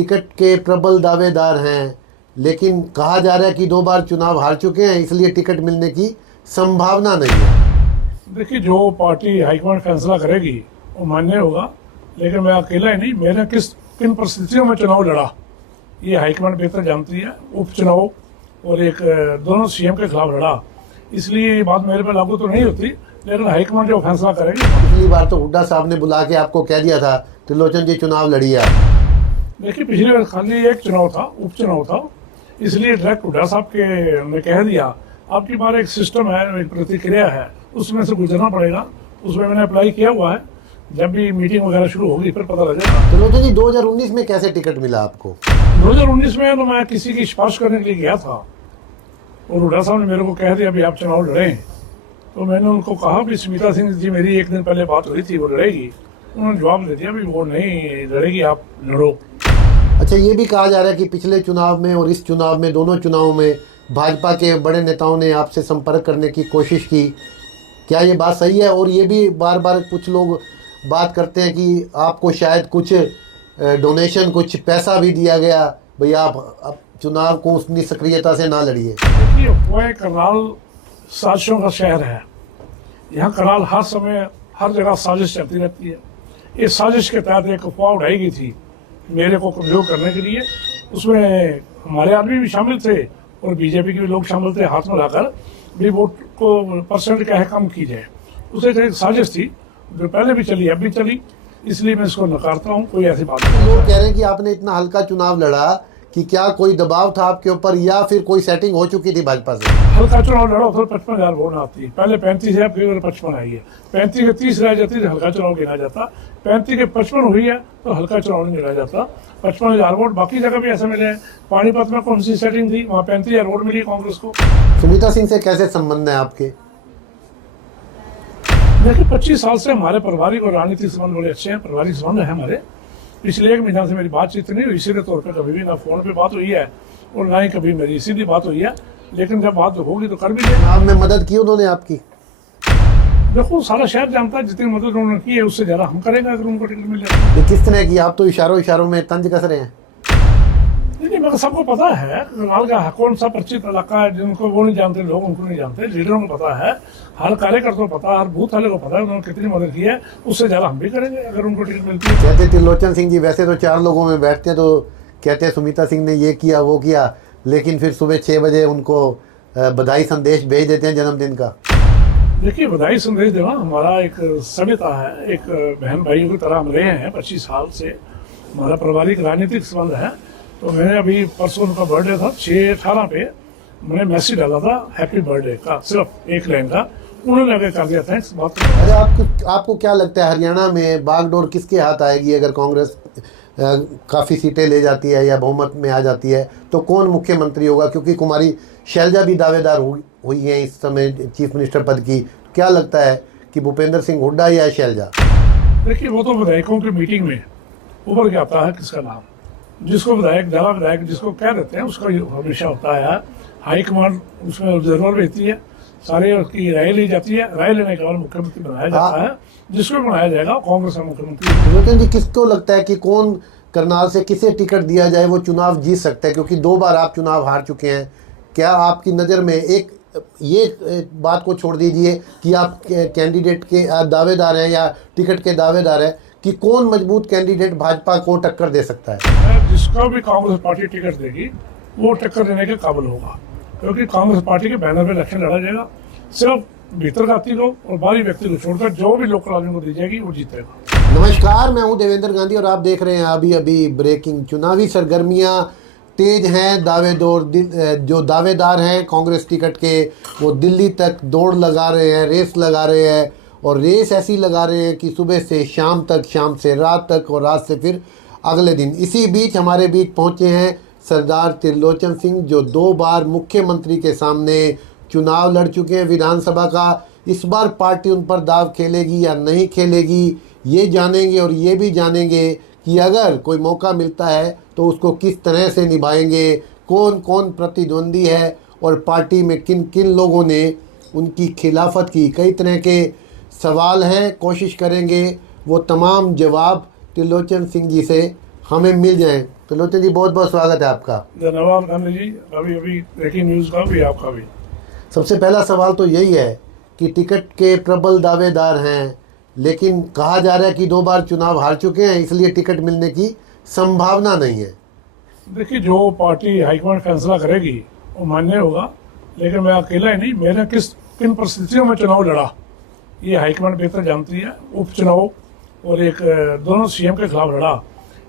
Ticket के प्रबल दावेदार हैं, लेकिन कहा जा रहा है कि 2 बार चुनाव हार चुके हैं, इसलिए टिकट मिलने की संभावना नहीं है। देखिए, जो पार्टी हाईकमांड फैसला करेगी वो मान्य होगा, लेकिन मैं अकेला ही नहीं, मैंने किन परिस्थितियों में चुनाव लड़ा ये हाईकमांड बेहतर जानती है। उपचुनाव और एक दोनों सीएम के खिलाफ लड़ा, इसलिए ये बात मेरे पे लागू तो नहीं होती, लेकिन हाईकमांड जो फैसला करेगी। पिछली बार तो हुड्डा साहब ने बुला के आपको कह दिया था त्रिलोचन जी चुनाव लड़िए आप। देखिए, पिछली बार खाली एक चुनाव था, उपचुनाव था, इसलिए डायरेक्ट हुड्डा साहब के ने कह दिया। अब की बार एक सिस्टम है, एक प्रतिक्रिया है, उसमें से गुजरना पड़ेगा। उसमें मैंने अप्लाई किया हुआ है, जब भी मीटिंग वगैरह शुरू होगी फिर पता लगेगा। त्रिलोचन जी 2019 में कैसे टिकट मिला आपको? 2019 में तो मैं किसी की सिफारिश करने के लिए गया था और हुड्डा साहब ने मेरे को कह दिया अभी आप चुनाव लड़ें, तो मैंने उनको कहा कि स्मिता सिंह जी मेरी एक दिन पहले बात हुई थी, वो लड़ेगी। उन्होंने जवाब दे दिया भी वो नहीं लड़ेगी, आप लड़ो। अच्छा, ये भी कहा जा रहा है कि पिछले चुनाव में और इस चुनाव में, दोनों चुनावों में भाजपा के बड़े नेताओं ने आपसे संपर्क करने की कोशिश की, क्या ये बात सही है? और ये भी बार बार कुछ लोग बात करते हैं कि आपको शायद कुछ डोनेशन, कुछ पैसा भी दिया गया, भैया आप अब चुनाव को उतनी सक्रियता से ना लड़िए। देखिए, वह करनाल साजिशों का शहर है। यहाँ करनाल हर समय हर जगह साजिश चलती रहती है। इस साजिश के तहत एक अफवाह उड़ाई गई थी मेरे को कमजोर करने के लिए। उसमें हमारे आदमी भी शामिल थे और बीजेपी के भी लोग शामिल थे, हाथ में लाकर भी वोट को परसेंट क्या है कम की जाए। उसे एक साजिश थी जो पहले भी चली, अब भी चली, इसलिए मैं इसको नकारता हूँ। कोई ऐसी बात नहीं। लोग कह रहे हैं कि आपने इतना हल्का चुनाव लड़ा कि क्या कोई दबाव था आपके ऊपर, या फिर कोई सेटिंग हो चुकी थी भाजपा से? हल्का चुनाव लड़ा फिर 55,000 वोट आती है। पहले 35 है, फिर 55 आई है। 35 के 30 रह जाती है, हल्का चुनाव गिना जाता। 35 के 55 हुई है तो हल्का चुनाव नहीं गिना जाता। 55,000 वोट बाकी जगह भी ऐसे मिले हैं। पानीपत में कौन सी सेटिंग थी, वहाँ 35,000 वोट मिली कांग्रेस को। सुमिता सिंह से कैसे संबंध है आपके? देखिए, 25 साल से हमारे पारिवारिक और राजनीतिक संबंध बड़े अच्छे हैं, पारिवारिक संबंध है हमारे। पिछले 1 महीना से मेरी बातचीत नहीं हुई सीधे तौर पर, कभी भी ना फोन पे बात हुई है और ना ही कभी मेरी सीधी बात हुई है, लेकिन जब बात होगी तो कर भी लेंगे। चुनाव में मदद की उन्होंने आपकी? देखो, सारा शहर जानता है जितनी मदद उन्होंने की है उससे ज्यादा हम करेंगे अगर उनको टिकट मिल जाए। ये किस तरह की? आप तो इशारों में तंज कस रहे हैं। नहीं, मगर सबको पता है करनाल का कौन सा परिचित इलाका है, जिनको वो नहीं जानते लोग, उनको नहीं जानते, लीडरों को पता है, हर कार्यकर्ता को पता है, हर बूथ वाले को पता है उन्होंने कितनी मदद की है। उससे ज्यादा हम भी करेंगे अगर उनको टिकट मिलती है। कहते त्रिलोचन सिंह जी वैसे तो 4 लोगों में बैठते हैं, तो कहते हैं सुमिता सिंह ने ये किया वो किया, लेकिन फिर सुबह 6 बजे उनको बधाई संदेश भेज देते हैं जन्मदिन का। देखिए, बधाई संदेश देना हमारा एक सभ्यता है, एक बहन भाइयों की तरह हम रहे हैं 25 साल से, हमारा पारिवारिक राजनीतिक संबंध है। तो मैंने अभी परसों उनका बर्थडे था 6/18 पे, मैंने मैसेज डाला था हैप्पी बर्थडे का, सिर्फ एक लाइन का, उन्होंने आगे कर दिया था इस बात को। अरे आपको क्या लगता है हरियाणा में बागडोर किसके हाथ आएगी? अगर कांग्रेस काफ़ी सीटें ले जाती है या बहुमत में आ जाती है तो कौन मुख्यमंत्री होगा? क्योंकि कुमारी शैलजा भी दावेदार हुई है इस समय चीफ मिनिस्टर पद की। क्या लगता है कि भूपेंद्र सिंह हुड्डा या शैलजा? देखिए, वो तो विधायकों की मीटिंग में उभर के आता है किसका नाम, जिसको विधायक ज्यादा विधायक जिसको कह देते हैं उसका हमेशा होता है। हाईकमांड उसमें ऑब्जर्वर भेजती है, सारे उसकी राय ली जाती है, राय लेने के बाद मुख्यमंत्री बनाया जाता है। जिसको बनाया जाएगा कांग्रेस का मुख्यमंत्री। त्रिलोचन जी, किसको लगता है कि कौन करनाल से किसे टिकट दिया जाए वो चुनाव जीत सकता है? क्योंकि 2 बार आप चुनाव हार चुके हैं। क्या आपकी नज़र में ये बात को छोड़ दीजिए कि आप कैंडिडेट के दावेदार हैं या टिकट के दावेदार हैं, कि कौन मजबूत कैंडिडेट भाजपा को टक्कर दे सकता है? जिसका भी कांग्रेस पार्टी टिकट देगी वो टक्कर देने के काबिल होगा, क्योंकि कांग्रेस पार्टी के बैनर पे इलेक्शन लड़ा जाएगा। सिर्फ भीतर गाती लोग और बाहरी व्यक्ति को छोड़कर जो भी लोकल आदमी को दी जाएगी वो जीतेगा। नमस्कार, मैं हूं देवेंद्र गांधी और आप देख रहे हैं अभी ब्रेकिंग। चुनावी सरगर्मियां तेज हैं। जो दावेदार हैं कांग्रेस टिकट के, वो दिल्ली तक दौड़ लगा रहे हैं, रेस लगा रहे हैं, और रेस ऐसी लगा रहे हैं कि सुबह से शाम तक, शाम से रात तक, और रात से फिर अगले दिन। इसी बीच हमारे बीच पहुंचे हैं सरदार त्रिलोचन सिंह, जो 2 बार मुख्यमंत्री के सामने चुनाव लड़ चुके हैं विधानसभा का। इस बार पार्टी उन पर दाव खेलेगी या नहीं खेलेगी, ये जानेंगे। और ये भी जानेंगे कि अगर कोई मौका मिलता है तो उसको किस तरह से निभाएंगे, कौन कौन प्रतिद्वंदी है, और पार्टी में किन किन लोगों ने उनकी खिलाफत की। कई तरह के सवाल हैं, कोशिश करेंगे वो तमाम जवाब त्रिलोचन सिंह जी से हमें मिल जाएं। तो लोचन जी बहुत बहुत स्वागत है आपका। धन्यवाद गांधी जी। अभी अभी ब्रेकिंग न्यूज़ का भी आपका भी। सबसे पहला सवाल तो यही है कि टिकट के प्रबल दावेदार हैं, लेकिन कहा जा रहा है कि 2 बार चुनाव हार चुके हैं, इसलिए टिकट मिलने की संभावना नहीं है। देखिए, जो पार्टी हाईकमांड फैसला करेगी वो मान्य होगा, लेकिन मैं अकेला ही नहीं, मैंने किन परिस्थितियों में चुनाव लड़ा ये हाईकमांड बेहतर जानती है। उपचुनाव और एक दोनों सीएम के खिलाफ लड़ा,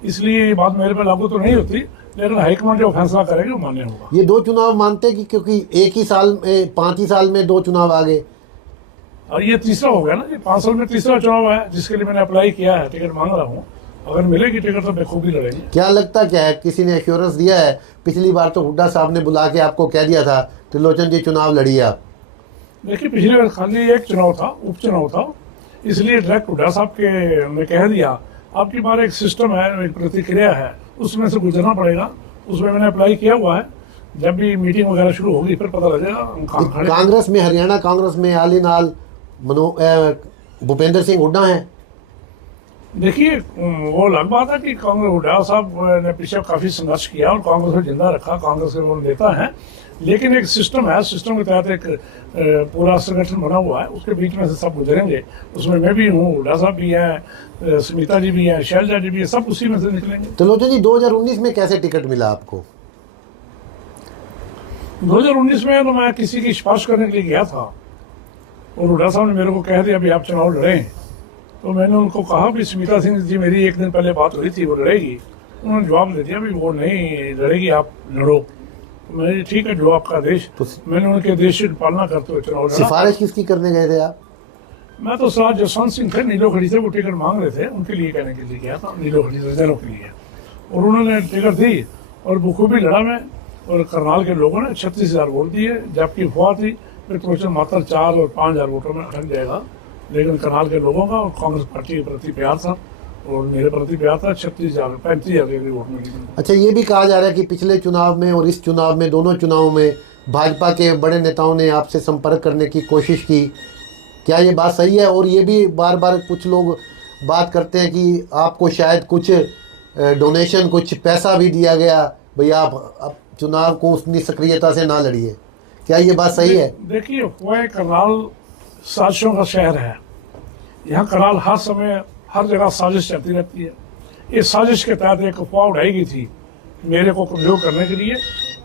इसलिए ये बात मेरे पे लागू तो नहीं होती, लेकिन हाईकमांड जो फैसला करेगी वो मान्य होगा। ये 2 चुनाव मानते हैं कि क्योंकि एक ही साल में 5 ही साल में 2 चुनाव आ गए, और ये तीसरा हो गया ना, ये 5 साल में तीसरा चुनाव है जिसके लिए मैंने अप्लाई किया है, टिकट मांग रहा हूँ। अगर मिलेगी टिकट तो बेखूबी लड़ेंगे। क्या लगता क्या है, किसी ने एश्योरेंस दिया है? पिछली बार तो हुड्डा साहब ने बुला के आपको कह दिया था त्रिलोचन जी चुनाव लड़िए आप। देखिए, पिछली बार खाली एक चुनाव था, उपचुनाव था, इसलिए डायरेक्ट हुड्डा साहब के ने कह दिया। आपकी बार एक सिस्टम है, एक प्रतिक्रिया है, उसमें से गुजरना पड़ेगा। उसमें मैंने अप्लाई किया हुआ है, जब भी मीटिंग वगैरह शुरू होगी फिर पता लगेगा हम कहाँ खड़े हैं। कांग्रेस में, हरियाणा कांग्रेस में आलिनाल भूपेंद्र सिंह हुड्डा हैं। देखिए, वो अलग बात है कि कांग्रेस हुड्डा साहब ने पीछे काफी संघर्ष किया और कांग्रेस को जिंदा रखा, कांग्रेस के वो नेता हैं, लेकिन एक सिस्टम है, सिस्टम के तहत एक पूरा संगठन बना हुआ है, उसके बीच में से सब गुजरेंगे। उसमें मैं भी हूँ, हुड्डा साहब भी हैं, स्मिता जी भी हैं, शैलजा जी भी हैं, सब उसी में से निकलेंगे। त्रिलोचन जी 2019 में कैसे टिकट मिला आपको? 2019 में तो मैं किसी की सिफारिश करने के लिए गया था और हुड्डा साहब ने मेरे को कह दिया अभी आप चुनाव लड़ें। तो मैंने उनको कहा भी स्मिता सिंह जी मेरी एक दिन पहले बात हुई थी, वो लड़ेगी। उन्होंने जवाब दे दिया भी वो नहीं लड़ेगी, आप लड़ो। तो मैंने ठीक है, जो आपका आदेश। तो मैंने उनके आदेश की पालना करते हुए चुनाव लड़ा। सिफारिश किसकी करने गए थे आप? मैं तो सर जसवंत सिंह थे, नीलो खड़ी से, वो टिकट मांग रहे थे, उनके लिए कहने के लिए गया था, नीलो खड़ी से के लिए। और उन्होंने टिकट दी और बखूबी लड़ा मैं, और करनाल के लोगों ने 36,000 वोट दिए, जबकि हुआ थी फिर त्रिलोचन मात्र 4 और 5,000 वोटों में अटक जाएगा। लेकिन करनाल के लोगों का और कांग्रेस पार्टी के प्रति प्यार था और मेरे प्रति प्यार था। 36,000 35,000 के वोट मिली। अच्छा, ये भी कहा जा रहा है कि पिछले चुनाव में और इस चुनाव में, दोनों चुनावों में भाजपा के बड़े नेताओं ने आपसे संपर्क करने की कोशिश की, क्या ये बात सही है? और ये भी बार बार कुछ लोग बात करते हैं कि आपको शायद कुछ डोनेशन, कुछ पैसा भी दिया गया, भैया आप चुनाव को उतनी सक्रियता से ना लड़िए, क्या ये बात सही है? देखिए, वह करनाल साजिशों का शहर है। यहाँ करनाल हर समय हर जगह साजिश चलती रहती है। इस साजिश के तहत एक अफवाह उड़ाई गई थी मेरे को कमजोर करने के लिए।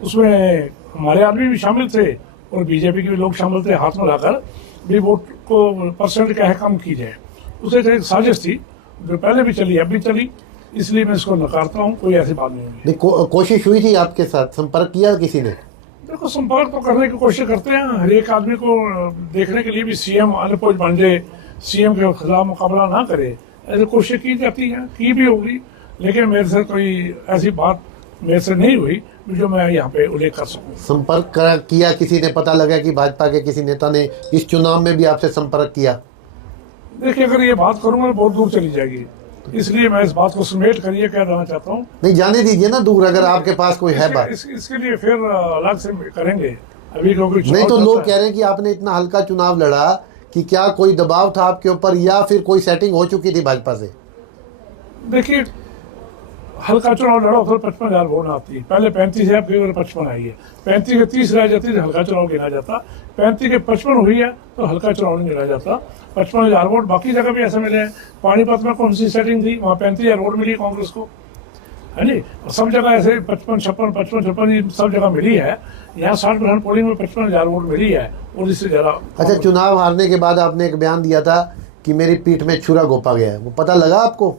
उसमें हमारे आदमी भी शामिल थे और बीजेपी के भी लोग शामिल थे, हाथ में लाकर भी वोट को परसेंट क्या है कम की जाए। उसे एक साजिश थी जो पहले भी चली, अब भी चली, इसलिए मैं इसको नकारता हूँ। कोई ऐसी बात नहीं हुई। कोशिश हुई थी आपके साथ, संपर्क किया किसी ने? देखो, संपर्क तो करने की कोशिश करते हैं हर एक आदमी को देखने के लिए भी सीएम अनपोज बन जाए, सीएम के खिलाफ मुकाबला ना करे, ऐसी कोशिश की जाती है, की भी होगी, लेकिन मेरे से कोई ऐसी बात मेरे से नहीं हुई जो मैं यहाँ पे उल्लेख कर सकूँ। संपर्क किया किसी ने? पता लगा कि भाजपा के किसी नेता ने इस चुनाव में भी आपसे संपर्क किया? देखिए, अगर ये बात करूँगा तो बहुत दूर चली जाएगी, इसलिए मैं इस बात को समेट कर ये कह देना चाहता हूँ। नहीं, जाने दीजिए ना दूर, अगर आपके पास कोई है बात। इसके लिए फिर अलग से करेंगे अभी, क्योंकि नहीं तो लोग कह रहे हैं कि आपने इतना हल्का चुनाव लड़ा कि क्या कोई दबाव था आपके ऊपर या फिर कोई सेटिंग हो चुकी थी भाजपा से? देखिए, हल्का चुनाव लड़ा फिर 55,000 वोट आती है। पहले 35 है, फिर 55 आई है। 35 के 30 रह जाती है, हल्का चुनाव गिना जाता। 35 के 55 हुई है तो हल्का चुनाव नहीं गिना जाता। 55,000 वोट बाकी जगह भी ऐसे मिले हैं। पानीपत में कौन सी सेटिंग थी, वहाँ 35,000 वोट मिली कांग्रेस को, है नहीं? सब जगह ऐसे 55-56 सब जगह मिली है। यहाँ 60% पोलिंग में 55,000 वोट मिली है और इससे ज़्यादा। अच्छा, चुनाव हारने के बाद आपने एक बयान दिया था कि मेरी पीठ में छुरा घोंपा गया है, वो पता लगा आपको?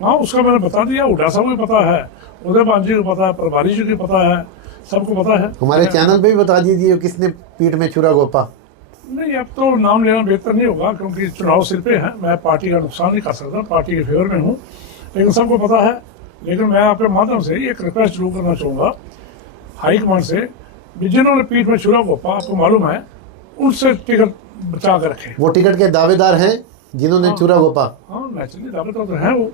हाँ, उसका मैंने बता दिया। हुड्डा साहब को पता है, उदय भान जी को पता है, प्रभारी जी को पता है, सबको पता है। हमारे चैनल पे भी बता दीजिए किसने पीठ में छुरा घोंपा। नहीं, अब तो नाम लेना बेहतर नहीं होगा, क्योंकि चुनाव सिर पे है। मैं पार्टी का नुकसान नहीं कर सकता, पार्टी के फेवर में हूँ, लेकिन सबको पता है। लेकिन मैं आपके माध्यम से एक रिक्वेस्ट जरूर करना चाहूँगा हाईकमांड से, जिन्होंने पीठ में छुरा घोंपा, आपको मालूम है, उनसे टिकट बचा कर रखें। वो टिकट के दावेदार हैं जिन्होंने छुरा घोंपा? हाँ, नेचुरली दावेदार तो है वो,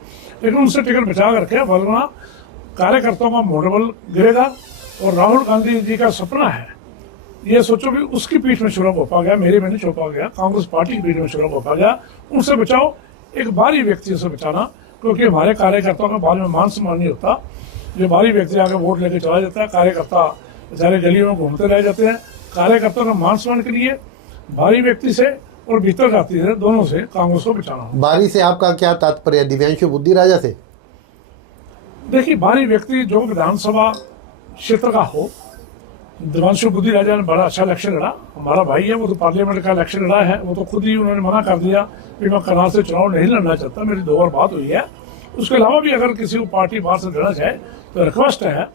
लेकिन उनसे टिकट बचा कर रखें, वरना कार्यकर्ताओं का मनोबल गिरेगा। और राहुल गांधी जी का सपना है, ये सोचो भी उसकी पीठ में छुरा घोंपा गया, मेरे में नहीं छुपा गया, कांग्रेस पार्टी की पीठ में छुरा घोंपा गया। उनसे बचाओ, एक बाहरी व्यक्ति से बचाना क्योंकि हमारे कार्यकर्ताओं का बाद में मान सम्मान नहीं होता। जो बाहरी व्यक्ति आके वोट लेके चला जाता है, कार्यकर्ता बेचारे गलियों में घूमते रह जाते हैं। कार्यकर्ताओं का मान सम्मान के लिए बाहरी व्यक्ति से और भीतर जाती है दोनों से कांग्रेस को बचाना होगा। बारी से आपका क्या तात्पर्य है? दिव्यांशु बुद्धि राजा से? देखिए, बाहरी व्यक्ति जो विधानसभा क्षेत्र का हो, दिव्यांशु बुद्धि राजा ने बड़ा अच्छा इलेक्शन लड़ा, हमारा भाई है, वो तो पार्लियामेंट का इलेक्शन लड़ा है। वो तो खुद ही उन्होंने मना कर दिया कि मैं करनाल से चुनाव नहीं लड़ना चाहता, मेरी 2 बार बात हुई है। उसके अलावा भी अगर किसी को पार्टी बाहर से लड़ना चाहे तो रिक्वेस्ट है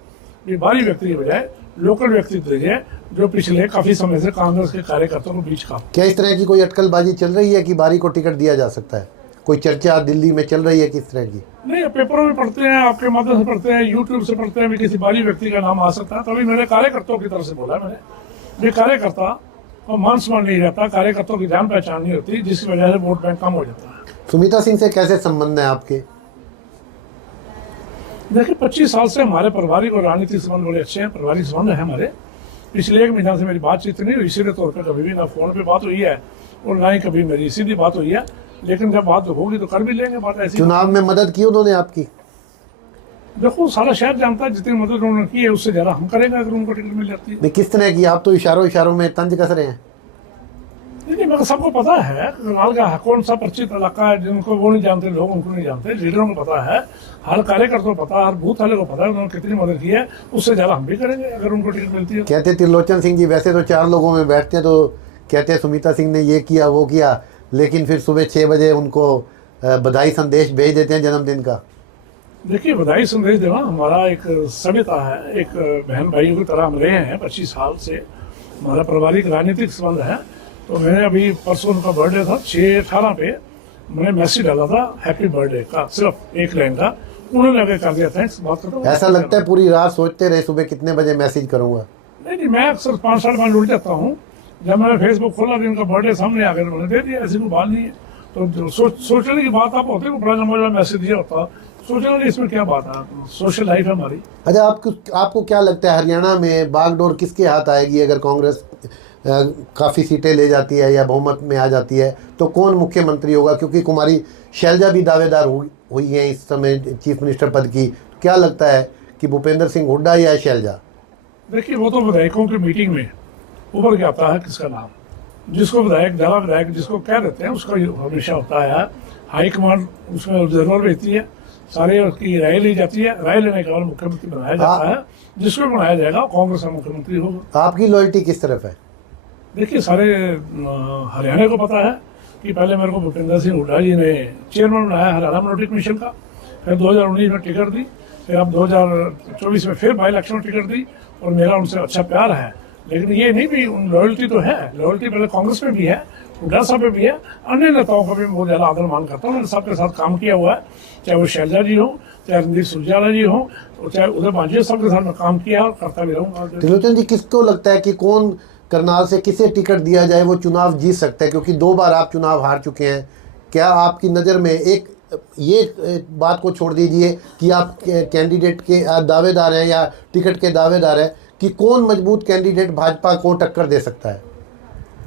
कि बाहरी व्यक्ति की बजाय लोकल व्यक्ति दीजिए जो पिछले काफी समय से कांग्रेस के कार्यकर्ताओं के बीच का। क्या इस तरह की कोई अटकलबाजी चल रही है कि बारी को टिकट दिया जा सकता है? कोई चर्चा दिल्ली में चल रही है किस तरह की? नहीं, पेपरों में पढ़ते हैं, आपके माध्यम से पढ़ते हैं, यूट्यूब से पढ़ते हैं, भी किसी बाहरी व्यक्ति का नाम आ सकता है। तभी मेरे कार्यकर्ताओं की तरफ से बोला मैंने, ये कार्यकर्ता और मान सम्मान नहीं रहता, कार्यकर्ताओं की जान पहचान नहीं होती, जिसकी वजह से वोट बैंक कम हो जाता है। सुमिता सिंह से कैसे संबंध है आपके? देखिए, 25 साल से हमारे पारिवारिक और राजनीतिक संबंध बड़े अच्छे हैं, पारिवारिक संबंध है हमारे। पिछले 1 महीना से मेरी बातचीत नहीं हुई सीधे तौर पर, कभी भी ना फोन पे बात हुई है और ना ही कभी मेरी सीधी बात हुई है। लेकिन जब बात होगी तो कर भी लेंगे बात। ऐसी चुनाव में मदद की उन्होंने आपकी? देखो, सारा शहर जानता है जितनी मदद उन्होंने की है उससे ज्यादा हम करेंगे अगर उनको टिकट मिल जाती है। नहीं, किस तरह की? आप तो इशारों में तंज कस रहे हैं। नहीं, मगर सबको पता है करनाल का कौन सा परिचित इलाका है, जिनको वो नहीं जानते लोग उनको नहीं जानते, लीडरों को पता है, हर कार्यकर्ता को पता है, हर बूथ वाले को पता है उन्होंने कितनी मदद की है। उससे ज्यादा हम भी करेंगे अगर उनको टिकट मिलती है। कहते त्रिलोचन सिंह जी वैसे तो 4 लोगों में बैठते हैं, तो कहते हैं सुमिता सिंह ने ये किया वो किया, लेकिन फिर सुबह 6 बजे उनको बधाई संदेश भेज देते हैं जन्मदिन का। देखिए, बधाई संदेश देना हमारा एक सभ्यता है, एक बहन भाइयों की तरह हम रहे हैं 25 साल से, हमारा पारिवारिक राजनीतिक संबंध है। तो मैंने अभी परसों उनका बर्थडे था 6/18 पे, मैंने मैसेज डाला था हैप्पी बर्थडे का, सिर्फ 1 लाइन का, उन्होंने आगे कर दिया थैंक्स। बात करता हूँ, ऐसा लगता है पूरी रात सोचते रहे सुबह कितने बजे मैसेज करूंगा। नहीं, मैं अक्सर 5 साढ़े 5 उठ जाता हूँ। जब मैंने फेसबुक खोला तो इनका बर्थडे सामने आ गया, मैंने दे दिया, ऐसी कोई बात नहीं है। तो सोचने की बात आप होती है, बड़ा लंबा मैसेज दिया होता, सोचना नहीं इसमें क्या बात है, सोशल लाइफ है हमारी। अच्छा, आपको क्या लगता है हरियाणा में बागडोर किसके हाथ आएगी? अगर कांग्रेस काफ़ी सीटें ले जाती है या बहुमत में आ जाती है तो कौन मुख्यमंत्री होगा? क्योंकि कुमारी शैलजा भी दावेदार हुई है इस समय चीफ मिनिस्टर पद की। क्या लगता है कि भूपेंद्र सिंह हुड्डा या शैलजा? देखिए, वो तो विधायकों की मीटिंग में उभर के आता है किसका नाम, जिसको विधायक ज़्यादा विधायक जिसको कह देते हैं उसका हमेशा होता है। हाईकमान उसमें ऑब्जर्वर भेजती है, सारे उसकी राय ली जाती है, राय लेने के बाद मुख्यमंत्री बनाया जाता है। जिसको बनाया जाएगा कांग्रेस का मुख्यमंत्री होगा। आपकी लॉयल्टी किस तरफ है? देखिए, सारे हरियाणा को पता है कि पहले मेरे को भूपेंद्र सिंह हुड्डा जी ने चेयरमैन बनाया हरियाणा मिनोरिटी कमीशन का, फिर 2019 में टिकट दी, फिर अब 2024 में फिर बाई इलेक्शन में टिकट दी, और मेरा उनसे अच्छा प्यार है। लेकिन ये नहीं भी लॉयल्टी तो है, लॉयल्टी पहले कांग्रेस में भी है, हुड्डा साहब में भी है, अन्य नेताओं का भी बहुत ज्यादा आदर मान करता हूँ। मैंने सबके साथ काम किया हुआ है, चाहे वो शैलजा जी हो, चाहे रणदीप सुरजेवाला जी हो, चाहे उदय मांझी, सबके साथ मैं काम किया और करता भी रहूँगा। त्रिलोचन जी, किसको लगता है कि कौन करनाल से किसे टिकट दिया जाए वो चुनाव जीत सकता है? क्योंकि 2 बार आप चुनाव हार चुके हैं। क्या आपकी नज़र में ये बात को छोड़ दीजिए कि आप कैंडिडेट के दावेदार हैं या टिकट के दावेदार हैं, कि कौन मजबूत कैंडिडेट भाजपा को टक्कर दे सकता है?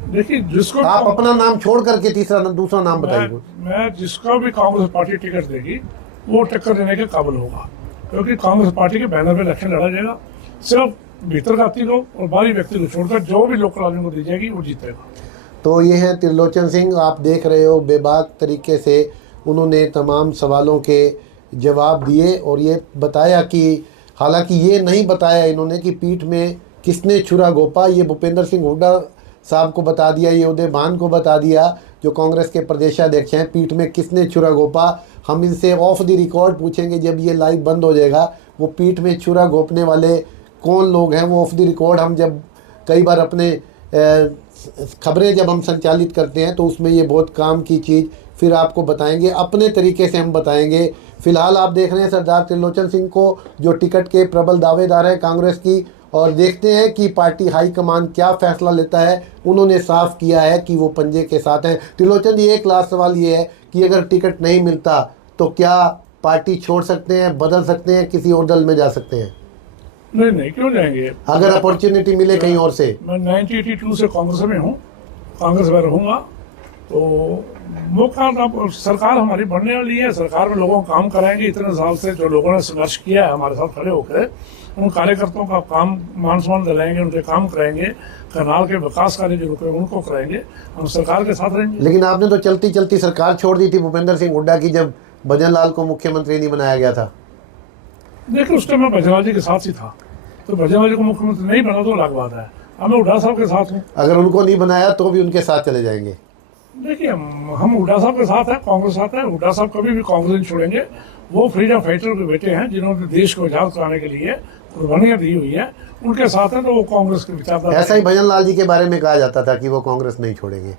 देखिए, जिसको आप अपना नाम छोड़ करके दूसरा नाम बताइए। मैं जिसको भी कांग्रेस पार्टी टिकट देगी वो टक्कर देने के काबिल होगा, क्योंकि कांग्रेस पार्टी के बैनर पे इलेक्शन लड़ा जाएगा। सिर्फ भीतर जाती को और बाहरी व्यक्ति को छोड़कर जो भी लोकल आदमी को दी जाएगी वो जीतेगा। तो ये हैं त्रिलोचन सिंह, आप देख रहे हो बेबाक तरीके से उन्होंने तमाम सवालों के जवाब दिए और ये बताया कि हालांकि ये नहीं बताया इन्होंने कि पीठ में किसने छुरा घोंपा। ये भूपेंद्र सिंह हुड्डा साहब को बता दिया, ये उदय भान को बता दिया जो कांग्रेस के प्रदेशाध्यक्ष हैं, पीठ में किसने छुरा घोंपा। हम इनसे ऑफ द रिकॉर्ड पूछेंगे जब ये लाइव बंद हो जाएगा, वो पीठ में छुरा घोंपने वाले कौन लोग हैं, वो ऑफ द रिकॉर्ड हम जब कई बार अपने खबरें जब हम संचालित करते हैं तो उसमें ये बहुत काम की चीज़ फिर आपको बताएंगे, अपने तरीके से हम बताएंगे। फिलहाल आप देख रहे हैं सरदार त्रिलोचन सिंह को जो टिकट के प्रबल दावेदार हैं कांग्रेस की, और देखते हैं कि पार्टी हाईकमान क्या फैसला लेता है। उन्होंने साफ किया है कि वो पंजे के साथ हैं। त्रिलोचन जी, एक लास्ट सवाल ये है कि अगर टिकट नहीं मिलता तो क्या पार्टी छोड़ सकते हैं, बदल सकते हैं, किसी और दल में जा सकते हैं? नहीं, क्यों जाएंगे? अगर अपॉर्चुनिटी मिले कहीं और से। मैं 1982 से कांग्रेस में हूँ, कांग्रेस में रहूँगा, तो मौका अब सरकार हमारी बनने वाली है, सरकार में लोगों काम कराएंगे। इतने साल से जो लोगों ने संघर्ष किया है हमारे साथ खड़े होकर, उन कार्यकर्ताओं का काम मान सम्मान दिलाएंगे, उनके काम कराएंगे, करनाल के विकास कार्य जो रुके उनको कराएंगे, हम सरकार के साथ रहेंगे। लेकिन आपने तो चलती चलती सरकार छोड़ दी थी भूपेंद्र सिंह हुड्डा की, जब भजन लाल को मुख्यमंत्री नहीं बनाया गया था। देखिए उस टाइम मैं भजनलाल जी के साथ ही था, तो भजनलाल जी को मुख्यमंत्री नहीं बना तो अलग बात है। अब मैं हुड्डा साहब के साथ हूँ। अगर उनको नहीं बनाया तो भी उनके साथ चले जाएंगे। देखिए हम हुड्डा साहब के साथ हैं, कांग्रेस साथ है। हुड्डा साहब कभी भी कांग्रेस नहीं छोड़ेंगे। वो फ्रीडम फाइटर के बेटे हैं जिन्होंने देश को आजाद कराने के लिए कुर्बानियां दी हुई है, उनके साथ हैं, तो वो कांग्रेस के विचारधारा। ऐसा ही भजन लाल जी के बारे में कहा जाता था कि वो कांग्रेस नहीं छोड़ेंगे।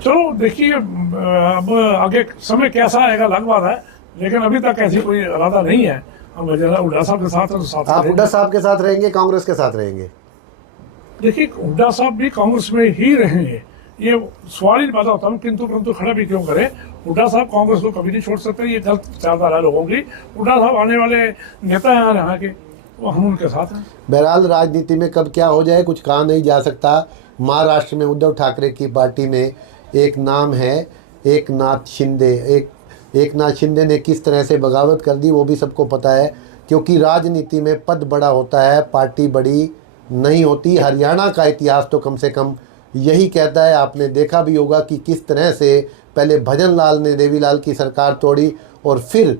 चलो देखिए अब आगे समय कैसा आएगा अलग बात है, लेकिन अभी तक ऐसी कोई इरादा नहीं है। हम हुड्डा साहब के साथ हैं तो साथ आप हुड्डा साहब के साथ रहेंगे, कांग्रेस के साथ रहेंगे? देखिए हुड्डा साहब भी कांग्रेस में ही रहेंगे, ये सवाल ही पैदा होता है। किंतु परंतु खड़ा भी क्यों करें, हुड्डा साहब कांग्रेस को कभी नहीं छोड़ सकते, ये गलत विचारधारा है लोगों की। हुड्डा साहब आने वाले नेता हैं यहाँ के, वो हम उनके साथ हैं। बहरहाल राजनीति में कब क्या हो जाए कुछ कहा नहीं जा सकता। महाराष्ट्र में उद्धव ठाकरे की पार्टी में एक नाम है एकनाथ शिंदे। एकनाथ शिंदे ने किस तरह से बगावत कर दी वो भी सबको पता है, क्योंकि राजनीति में पद बड़ा होता है, पार्टी बड़ी नहीं होती। हरियाणा का इतिहास तो कम से कम यही कहता है। आपने देखा भी होगा कि किस तरह से पहले भजन लाल ने देवीलाल की सरकार तोड़ी, और फिर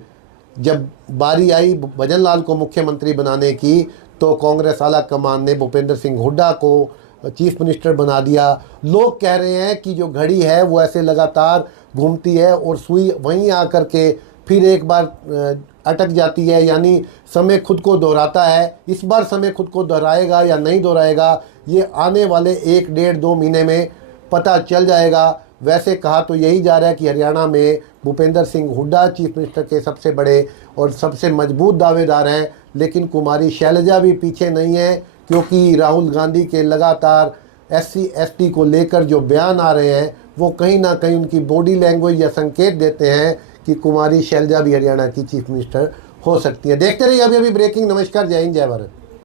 जब बारी आई भजन लाल को मुख्यमंत्री बनाने की तो कांग्रेस आला कमान ने भूपेंद्र सिंह हुड्डा को चीफ मिनिस्टर बना दिया। लोग कह रहे हैं कि जो घड़ी है वो ऐसे लगातार घूमती है और सुई वहीं आकर के फिर एक बार अटक जाती है, यानी समय खुद को दोहराता है। इस बार समय खुद को दोहराएगा या नहीं दोहराएगा ये आने वाले 1-1.5-2 महीने में पता चल जाएगा। वैसे कहा तो यही जा रहा है कि हरियाणा में भूपेंद्र सिंह हुड्डा चीफ मिनिस्टर के सबसे बड़े और सबसे मजबूत दावेदार हैं, लेकिन कुमारी शैलजा भी पीछे नहीं है, क्योंकि राहुल गांधी के लगातार SC ST को लेकर जो बयान आ रहे हैं वो कहीं ना कहीं उनकी बॉडी लैंग्वेज या संकेत देते हैं कि कुमारी शैलजा भी हरियाणा की चीफ मिनिस्टर हो सकती है। देखते रहिए अभी ब्रेकिंग। नमस्कार, जय हिंद, जय भारत।